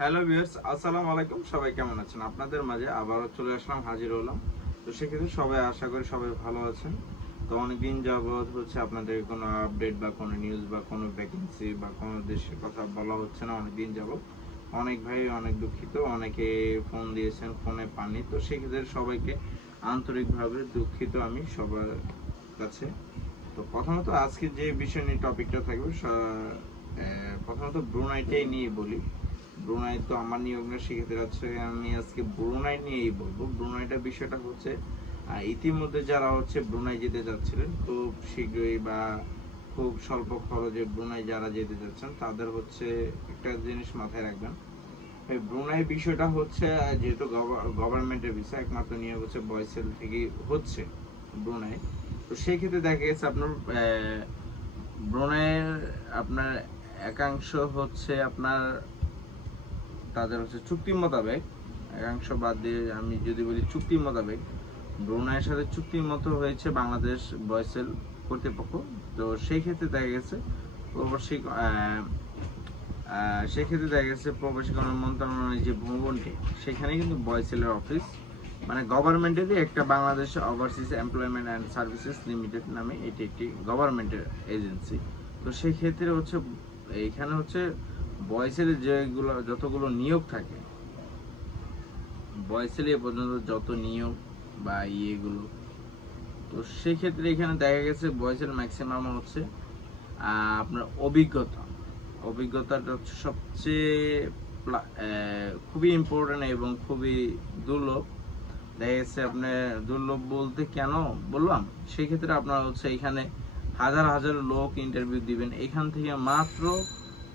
Hello viewers, আসসালামু আলাইকুম। সবাই কেমন আছেন? আপনাদের মাঝে আবারও চলে আসলাম, হাজির হলাম। তো সেক্ষেত্রে সবাই আশা করি সবাই ভালো আছেন। তো অনেকদিন যাবৎ হচ্ছে আপনাদের কোনো আপডেট বা কোনো নিউজ বা কোনো ভ্যাকেন্সি বা কোনো দেশের কথা বলা হচ্ছে না অনেকদিন যাবৎ। অনেক ভাই অনেক দুঃখিত, অনেকে ফোন দিয়েছেন ফোনে পাননি। তো সেক্ষেত্রে সবাইকে আন্তরিকভাবে দুঃখিত আমি সবার কাছে। তো প্রথমত আজকে যে বিষয় নিয়ে টপিকটা থাকবে প্রথমত ব্রুনাইটাই নিয়ে বলি। ব্রুনাই তো আমার নিয়োগ না সেক্ষেত্রে আছে, আমি আজকে ব্রুনাই নিয়েই বলব। ব্রুনাইটার বিষয়টা হচ্ছে ইতিমধ্যে যারা হচ্ছে ব্রুনাই যেতে যাচ্ছিলেন খুব শীঘ্রই বা খুব স্বল্প খরচে ব্রুনাই যারা যেতে যাচ্ছেন তাদের হচ্ছে একটা জিনিস মাথায় রাখবেন। ব্রুনাই বিষয়টা হচ্ছে যেহেতু গভর্নমেন্টের বিষয় একমাত্র নিয়োগ হচ্ছে বয়সেল থেকে হচ্ছে ব্রুনাই তো সেই ক্ষেত্রে দেখা গেছে আপনার ব্রুনাইয়ের আপনার একাংশ হচ্ছে আপনার তাদের হচ্ছে চুক্তি মোতাবেক একাংশ বাদ দিয়ে আমি যদি বলি চুক্তি মোতাবেক, ব্রুনাইয়ের সাথে চুক্তি মতো হয়েছে বাংলাদেশ বয়সেল কর্তৃপক্ষ। তো সেই ক্ষেত্রে দেখা গেছে প্রবাসী সেক্ষেত্রে দেখা গেছে প্রবাসী কল্যাণ মন্ত্রণালয়ের যে ভবনটি, সেখানে কিন্তু বয়সেলের অফিস মানে গভর্নমেন্টেরই একটা Bangladesh overseas employment and services limited নামে এটি একটি গভর্নমেন্টের এজেন্সি। তো সেই ক্ষেত্রে হচ্ছে, এইখানে হচ্ছে বয়সের যেগুলো যতগুলো নিয়োগ থাকে, বয়সের এ পর্যন্ত যত নিয়োগ বা ইয়েগুলো তো সেক্ষেত্রে এখানে দেখা গেছে বয়সের ম্যাক্সিমাম হচ্ছে আপনার অভিজ্ঞতা। অভিজ্ঞতাটা হচ্ছে সবচেয়ে খুবই ইম্পর্টেন্ট এবং খুবই দুর্লভ। দেখা গেছে আপনি দুর্লভ বলতে কেন বললাম? সেক্ষেত্রে আপনার হচ্ছে এখানে হাজার হাজার লোক ইন্টারভিউ দিবেন। এখান থেকে মাত্র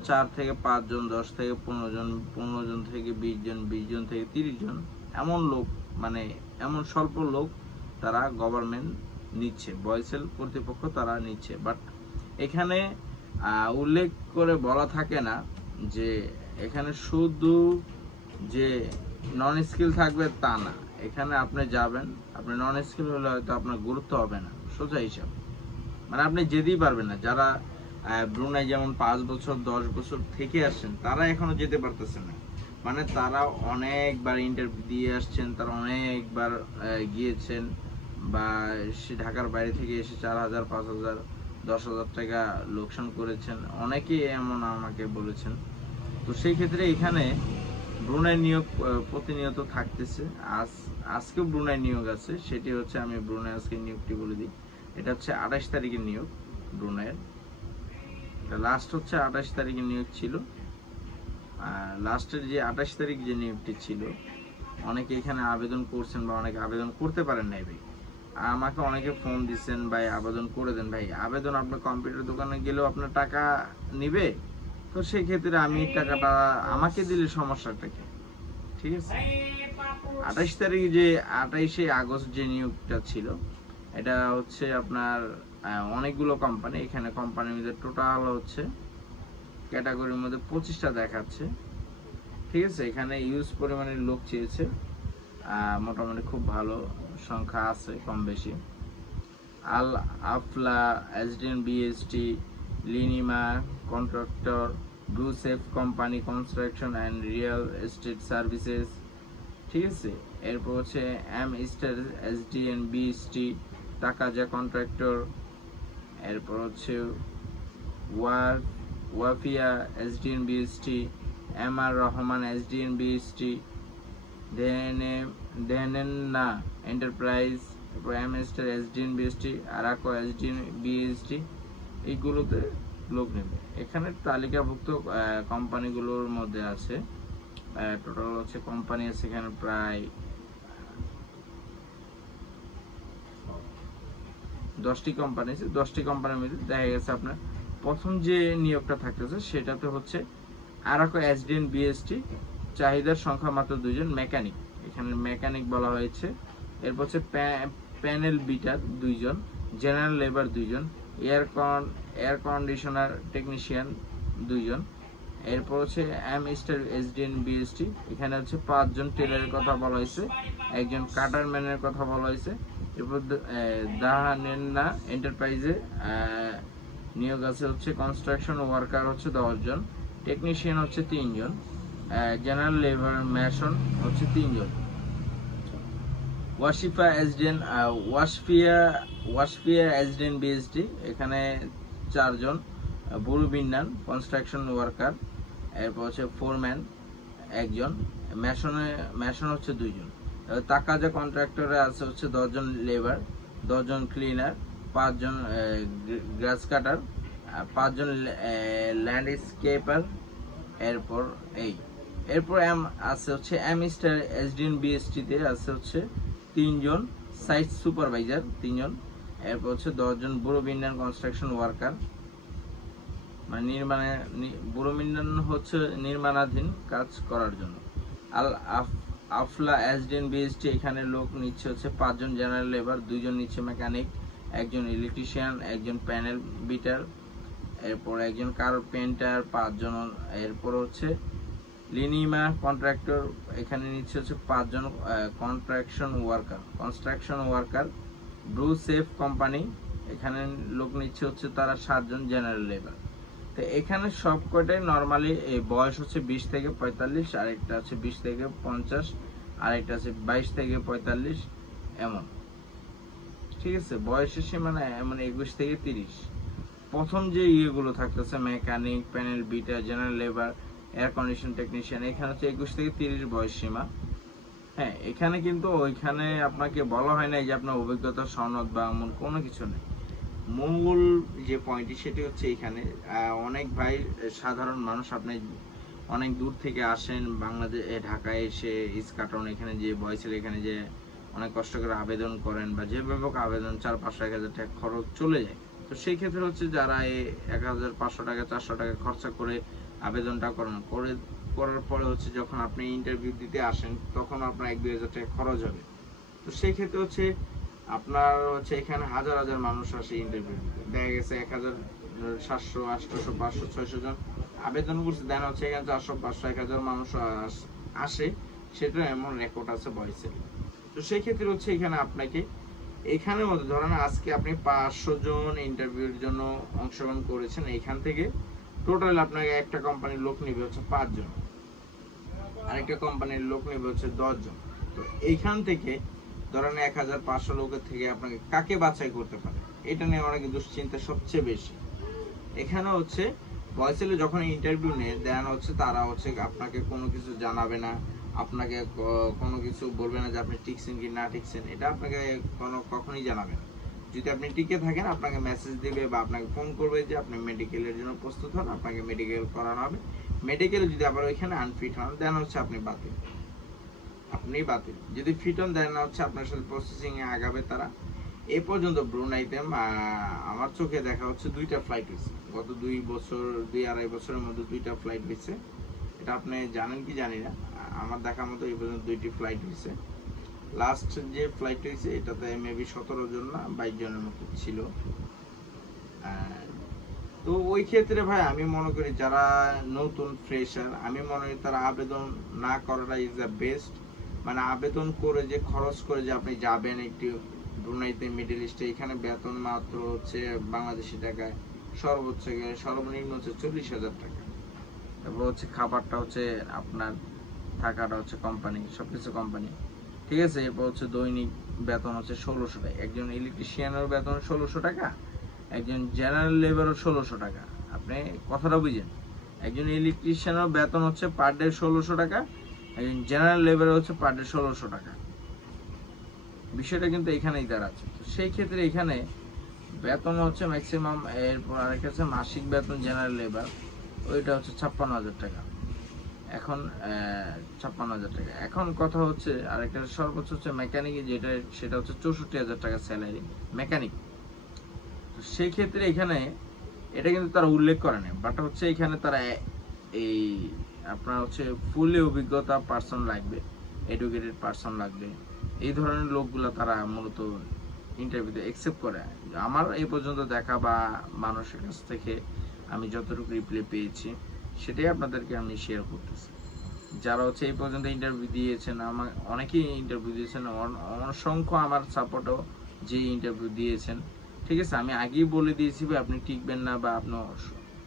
চার থেকে পাঁচজন দশ থেকে পনেরো জন পনেরো জন থেকে বিশ জন বিশ জন থেকে তিরিশ জন এমন লোক মানে এমন স্বল্প লোক তারা গভর্নমেন্ট নিচ্ছে বয়সেল কর্তৃপক্ষ তারা নিচ্ছে। বাট এখানে উল্লেখ করে বলা থাকে না যে এখানে শুধু যে নন স্কিল থাকবে তা না, এখানে আপনি যাবেন, আপনি নন স্কিল হলে হয়তো আপনার গুরুত্ব হবে না, সোজা হিসাব। মানে আপনি যেতেই পারবেন না, যারা ব্রুনাই যেমন পাঁচ বছর, দশ বছর থেকে আসছেন, তারা এখনও যেতে পারতেছে না। মানে তারা অনেকবার ইন্টারভিউ দিয়ে আসছেন, তারা অনেকবার গিয়েছেন বা সে ঢাকার বাইরে থেকে এসে চার হাজার, পাঁচ হাজার, দশ হাজার টাকা লোকসান করেছেন। অনেকেই এমন আমাকে বলেছেন। তো সেই ক্ষেত্রে এখানে ব্রুনাই নিয়োগ প্রতিনিয়ত থাকতেছে। আজ, আজকেও ব্রুনাই নিয়োগ আছে। সেটি হচ্ছে আমি ব্রুনাই আজকে নিয়োগটি বলে দিই। এটা হচ্ছে আঠাশ তারিখের নিয়োগ ব্রুনাইয়ের। লাস্ট হচ্ছে আঠাশ তারিখের নিয়োগ ছিল। আর লাস্টের যে আঠাশ তারিখ যে নিয়োগটি ছিল, অনেকে এখানে আবেদন করছেন বা অনেকে আবেদন করতে পারেন নাই ভাই। আমাকে অনেকে ফোন দিচ্ছেন, ভাই, আবেদন করে দেন। ভাই, আবেদন আপনার কম্পিউটার দোকানে গেলেও আপনার টাকা নিবে? তো সেক্ষেত্রে আমি টাকাটা আমাকে দিলে সমস্যাটা কি? ঠিক আছে? আঠাশ তারিখ যে আঠাইশে আগস্ট যে নিয়োগটা ছিল, এটা হচ্ছে আপনার অনেকগুলো কোম্পানি এখানে কোম্পানির মধ্যে টোটাল হচ্ছে ক্যাটাগরির মধ্যে পঁচিশটা দেখাচ্ছে। ঠিক আছে? এখানে ইউজ পরিমাণের লোক চেয়েছে। মোটামুটি খুব ভালো সংখ্যা আছে কম বেশি Al Afla SDN BST লিনিমা contractor Bluesafe company construction and real estate services ঠিক আছে? এরপর হচ্ছে এম স্টার এসডিএন বিএসটি টাকাজা কন্ট্রাক্টর এরপর হচ্ছে ওয়ার Wafiya, S SDN BST M R Rahman, S SDN BST ডেনেন্না enterprise, তারপর এম স্টার এসডিএন বিএসটি আরাকো, এস এসডিএন বিএসটি এইগুলোতে লোক নেবে। এখানে তালিকাভুক্ত কোম্পানিগুলোর মধ্যে আছে। টোটাল হচ্ছে কোম্পানি আছে এখানে প্রায় দশটি কোম্পানি আছে। দশটি কোম্পানির মধ্যে দেখা গেছে আপনার প্রথম যে নিয়োগটা থাকতেছে, সেটাতে হচ্ছে আরাকো এসডিএন বিএসটি চাহিদার সংখ্যা মাত্র দুইজন মেকানিক এখানে মেকানিক বলা হয়েছে। এরপর হচ্ছে প্যানেল বিটার দুইজন জেনারেল লেবার দুইজন air con air conditioner technician দুইজন। এরপর হচ্ছে এম স্টার এসডিএন বিএসটি এখানে হচ্ছে পাঁচজন টেলারের কথা বলা হয়েছে, একজন কাটারম্যানের কথা বলা হয়েছে। এরপর দাহানেন্না এন্টারপ্রাইজে নিয়োগ আছে হচ্ছে কনস্ট্রাকশন ওয়ার্কার হচ্ছে দশজন টেকনিশিয়ান হচ্ছে তিনজন জেনারেল লেবার মেশন হচ্ছে তিনজন। ওয়াশিফা এসডেন ওয়াশফিয়া ওয়াশফিয়া এসডেন বিএসডি এখানে চারজন বুরু বিন্যান কনস্ট্রাকশন ওয়ার্কার এরপর হচ্ছে ফোরম্যান একজন মেশনে মেশন হচ্ছে দুইজন। এবার তাকাজা কন্ট্রাক্টরে আছে হচ্ছে দশজন লেবার দশজন ক্লিনার পাঁচজন গ্রাস কাটার পাঁচজন ল্যান্ডস্কেপার এরপর এই। এরপর এম আছে হচ্ছে এম স্টার এসডিএন বিএসটিতে আছে হচ্ছে তিনজন সাইট সুপারভাইজার তিনজন। এরপর হচ্ছে দশজন বুড়ো বিন্যান কনস্ট্রাকশন ওয়ার্কার মানে নির্মাণে বুড়ো বিন্যান হচ্ছে নির্মাণাধীন কাজ করার জন্য। আল, আফ- আফলা এসডিএন বিএসটি এখানে লোক নিচ্ছে হচ্ছে পাঁচজন জেনারেল লেবার, দুইজন নিচ্ছে মেকানিক, একজন ইলেকট্রিশিয়ান, একজন প্যানেল বিটার, এরপর একজন কার্পেন্টার, পাঁচজন এরপর হচ্ছে লিনিমা কন্ট্রাক্টর, এখানে নিচ্ছে হচ্ছে পাঁচজন construction worker, construction worker, Bluesafe company, এখানে লোক নিচ্ছে হচ্ছে তারা সাতজন জেনারেল লেবার। তো এখানে সব কটাই নর্মালি বয়স হচ্ছে বিশ থেকে পঁয়তাল্লিশ, আরেকটা হচ্ছে বিশ থেকে পঞ্চাশ, আরেকটা হচ্ছে বাইশ থেকে পঁয়তাল্লিশ, এমন। ঠিক আছে? বয়সের সীমানা এমন একুশ থেকে তিরিশ। প্রথম যে ইয়েগুলো থাকতেছে mechanic panel beater general labour air condition technician এখানে হচ্ছে একুশ থেকে তিরিশ বয়স সীমা। হ্যাঁ এখানে কিন্তু ওইখানে আপনাকে বলা হয় না যে আপনার অভিজ্ঞতা, সনদ বা এমন কোনো কিছু নেই। মূল যে পয়েন্টটি সেটি হচ্ছে এখানে। অনেক ভাই, সাধারণ মানুষ আপনি অনেক দূর থেকে আসেন, বাংলাদেশ ঢাকায় এসে ইস্কাটন এখানে যে বয়সের এখানে যে অনেক কষ্ট করে আবেদন করেন বা যেভাবে আবেদন, চার পাঁচশো এক হাজার টাকা খরচ চলে যায়। তো সেই ক্ষেত্রে হচ্ছে যারা এই এক হাজার পাঁচশো টাকা, চারশো টাকা খরচা করে আবেদনটা করেন, করে, করার পরে হচ্ছে যখন আপনি ইন্টারভিউ দিতে আসেন, তখন আপনার এক দুই হাজার টাকা খরচ হবে। তো সেই ক্ষেত্রে হচ্ছে আপনার হচ্ছে এখানে হাজার হাজার মানুষ আসে ইন্টারভিউ দেখা গেছে এক হাজার, সাতশো আটশোশো পাঁচশো ছয়শো জন আবেদন করছে। দেন হচ্ছে এখানে চারশো, পাঁচশো, এক হাজার মানুষ আসে সেটা এমন রেকর্ড আছে ভয়েসের তো সেই ক্ষেত্রে হচ্ছে এখানে আপনাকে এখানে মধ্যে ধরেন আজকে আপনি পাঁচশো জন ইন্টারভিউর জন্য অংশগ্রহণ করেছেন এখান থেকে। টোটাল আপনাকে একটা কোম্পানির লোক নিবে হচ্ছে পাঁচজন। আরেকটা কোম্পানির লোক নিবে হচ্ছে দশজন। তো এইখান থেকে ধরেন এক হাজার পাঁচশো লোকের থেকে আপনাকে কাকে বাছাই করতে পারে? এটা নিয়ে অনেক দুশ্চিন্তা সবচেয়ে বেশি। এখানে হচ্ছে ভয়েসেলে যখন ইন্টারভিউ নেয় দেন হচ্ছে তারা হচ্ছে আপনাকে কোনো কিছু জানাবে না, আপনাকে কোনো কিছু বলবে না যে আপনি টিকছেন কি না টিকছেন, এটা আপনাকে কোনো কখনোই জানাবে না। যদি আপনি টিকে থাকেন, আপনাকে মেসেজ দিবে বা আপনাকে ফোন করবে যে আপনি মেডিকেলের জন্য প্রস্তুত হন, আপনাকে মেডিকেল করানো হবে। মেডিকেল যদি আবার ওইখানে আনফিট হন দেন হচ্ছে আপনি বাতিল। আপনি বাতিল। যদি ফিটন হন না হচ্ছে আপনার সাথে প্রসেসিং এ আগাবে তারা। এ পর্যন্ত ব্রুনাইতে আমার চোখে দেখা হচ্ছে দুইটা ফ্লাইট হয়েছে গত দুই বছর, দুই আড়াই বছরের মধ্যে দুইটা ফ্লাইট হয়েছে এটা আপনি জানেন কি জানি না। আমার দেখা মতো এই পর্যন্ত দুইটি ফ্লাইট হয়েছে লাস্ট যে ফ্লাইট হয়েছে এটাতে মেবি সতেরো জন না, বাইশ জনের মতো ছিল। তো ওই ক্ষেত্রে ভাই, আমি মনে করি যারা নতুন ফ্রেশার আমি মনে করি তারা আবেদন না করাটা ইজ দ্য বেস্ট মানে আবেদন করে যে খরচ করে যে আপনি যাবেন একটু ব্রুনাইতে মিডল ইস্টে, এখানে বেতন মাত্র হচ্ছে বাংলাদেশি টাকায় সর্বোচ্চ সর্বনিম্ন হচ্ছে চল্লিশ হাজার টাকা। তারপর হচ্ছে খাবারটা হচ্ছে আপনার থাকাটা হচ্ছে কোম্পানি সব কিছু কোম্পানি ঠিক আছে, এরপর হচ্ছে দৈনিক বেতন হচ্ছে ষোলোশো টাকা। একজন ইলেকট্রিশিয়ানের বেতন ষোলোশো টাকা, একজন জেনারেল লেবারও ষোলোশো টাকা। আপনি কথাটা বুঝেন। একজন ইলেকট্রিশিয়ানের বেতন হচ্ছে পার ডে ষোলোশো টাকা একজন জেনারেল লেবারের হচ্ছে পার ডে ষোলোশো টাকা। বিষয়টা কিন্তু এখানেই দাঁড়াচ্ছে। তো সেই ক্ষেত্রে এখানে বেতন হচ্ছে ম্যাক্সিমাম এরপর আরেকটা হচ্ছে মাসিক বেতন জেনারেল লেবার ওইটা হচ্ছে ছাপ্পান্ন হাজার টাকা। এখন ছাপ্পান্ন হাজার টাকা। এখন কথা হচ্ছে, আরেকটা সর্বোচ্চ হচ্ছে মেকানিক যেটা, সেটা হচ্ছে চৌষট্টি হাজার টাকা স্যালারি মেকানিক তো সেই ক্ষেত্রে এখানে, এটা কিন্তু তারা উল্লেখ করে না বাট হচ্ছে এখানে তারা এই আপনার হচ্ছে ফুললি অভিজ্ঞতা পার্সন লাগবে এডুকেটেড পার্সন লাগবে। এই ধরনের লোকগুলো তারা মূলত ইন্টারভিউতে অ্যাকসেপ্ট করে। আমার এই পর্যন্ত দেখা বা মানুষের কাছ থেকে আমি যতটুকু রিপ্লাই পেয়েছি, সেটাই আপনাদেরকে আমি শেয়ার করতেছি। যারা হচ্ছে এই পর্যন্ত ইন্টারভিউ দিয়েছেন, আমার অনেকেই ইন্টারভিউ দিয়েছেন অসংখ্য আমার সাপোর্টও যে ইন্টারভিউ দিয়েছেন, ঠিক আছে? আমি আগেই বলে দিয়েছি আপনি টিকবেন না বা আপনার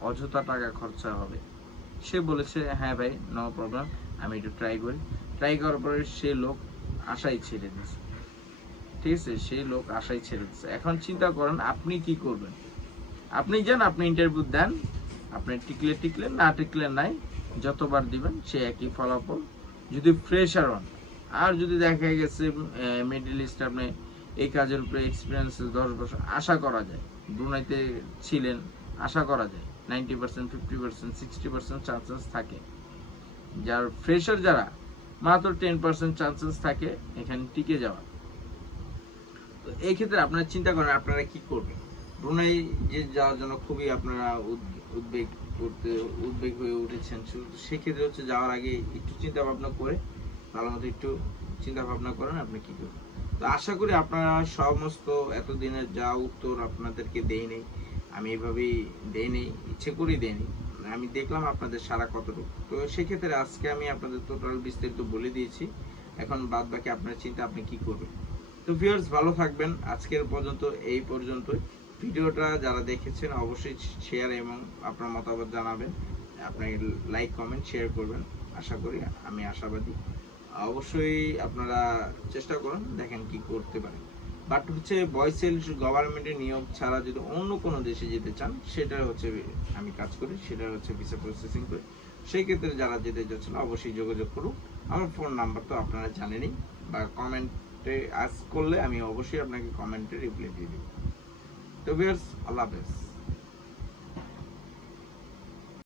অযথা টাকা খরচা হবে। সে বলেছে হ্যাঁ ভাই নো প্রবলেম আমি একটু ট্রাই করি। ট্রাই করার পরে সে লোক আশাই ছেড়ে দিয়েছে। ঠিক আছে সেই লোক আশাই ছেড়ে দিচ্ছে এখন চিন্তা করেন, আপনি কি করবেন? আপনি যান, আপনি ইন্টারভিউ দেন, আপনি টিকলে টিকলে না টিকলে নাই, যতবার দিবেন, সে একই ফলাফল। যদি ফ্রেশার হন, আর যদি দেখা গেছে মিডল ইস্ট আপনি এই কাজের উপরে এক্সপিরিয়েন্স দশ বছর, আশা করা যায়। ব্রুনাইতে ছিলেন, আশা করা যায়। Ninety percent, fifty percent, sixty percent chances থাকে। যার ফ্রেশার যারা, মাত্র টেন পার্সেন্ট চান্সেস থাকে এখানে টিকে তো এই ক্ষেত্রে আপনারা চিন্তা করেন, আপনারা কি করবেন? ব্রুনাই যে যাওয়ার জন্য খুবই আপনারা উদ্বেগ করতে, উদ্বেগ হয়ে উঠেছেন সেক্ষেত্রে হচ্ছে যাওয়ার আগে একটু চিন্তা ভাবনা করে ভালো মতো একটু চিন্তা ভাবনা করেন, আপনি কি করবেন? তো আশা করি আপনারা সমস্ত এতদিনের যা উত্তর আপনাদেরকে দেই নেই আমি এভাবেই দেই নেই ইচ্ছে করেই দেইনি। আমি দেখলাম আপনাদের সারা কতটুকু। তো সেক্ষেত্রে আজকে আমি আপনাদের টোটাল বিস্তারিত বলে দিয়েছি। এখন বাদ বাকি আপনার চিন্তা আপনি কি করবেন। তো ভিউয়ার্স ভালো থাকবেন। আজকের পর্যন্ত এই পর্যন্তই। ভিডিওটা যারা দেখেছেন অবশ্যই শেয়ার এবং আপনার মতামত জানাবেন। আপনি লাইক কমেন্ট শেয়ার করবেন। আশা করি আমি আশাবাদী। অবশ্যই আপনারা চেষ্টা করুন, দেখেন কি করতে পারেন বাট হচ্ছে বয়সেল গভর্নমেন্টের নিয়োগ ছাড়া যদি অন্য কোনো দেশে যেতে চান সেটা হচ্ছে আমি কাজ করি সেটা হচ্ছে ভিসা প্রসেসিং করি। সেই ক্ষেত্রে যারা যেতে চাচ্ছেন, অবশ্যই যোগাযোগ করুন। আমার ফোন নাম্বার তো আপনারা জানেনই, বা কমেন্টে আজ করলে আমি অবশ্যই আপনাকে কমেন্টে রিপ্লাই দিয়ে দেবো। তো ভিউয়ার্স আল্লাহ হাফেজ।